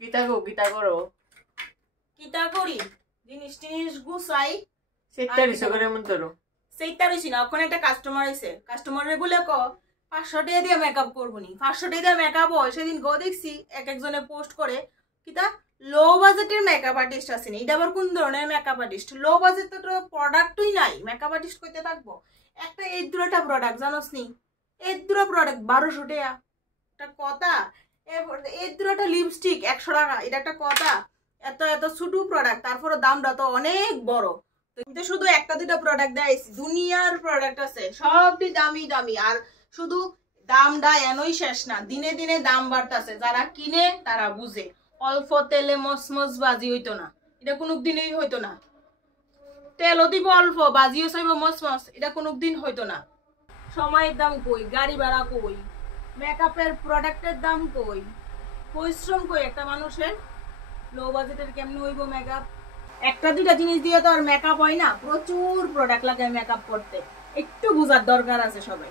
কিতা করো কিতা করি জিনিস টিনিস গুছাই সেটা রিসো করে মন তোর সেইটা রইছি না ওখানে একটা কাস্টমার আইছে কাস্টমারে বলে ক 500 টাকা দিয়ে মেকআপ করবো নি 500 টাকা দিয়ে মেকআপ হয় সেদিন গো দেখছি এক একজনে পোস্ট করে কিতা লো বাজেটের মেকআপ আর্টিস্ট আছে না এটা আবার কোন ধরনের মেকআপ আর্টিস্ট লো বাজেট তো প্রোডাক্টই নাই মেকআপ আর্টিস্ট কইতে থাকবো একটা এই দুটা প্রোডাক্ট জানোস নি এই দুটো প্রোডাক্ট 1200 টাকা একটা কথা এই দুটো লিপস্টিক 100 টাকা এটা একটা কথা এত এত ছোট প্রোডাক্ট তারপরে দামটা তো অনেক বড় কিন্তু শুধু একটা দুটো প্রোডাক্ট দেখাইছি দুনিয়ার প্রোডাক্ট আছে সবই দামি দামি আর শুধু দামটা এনই শেষ না দিনে দিনে দাম বাড়তেছে যারা কিনে তারা বুঝে অল্প তেলে মসমস বাজি হইতো না এটা কোনো দিনই হইতো না তেলও দিব অল্প বাজিও চাইব মসমস এটা কোনো দিন হইতো না সময়ের দাম কই গাড়ি ভাড়া কই মেকআপের প্রোডাক্টের দাম কই পরিশ্রম কই একটা মানুষের লো বাজেটের কেমনে হইব মেকআপ একটা দুইটা জিনিস দিয়ে তো আর মেকআপ হয় না প্রচুর প্রোডাক্ট লাগে মেকআপ করতে একটু বোঝার দরকার আছে সবাই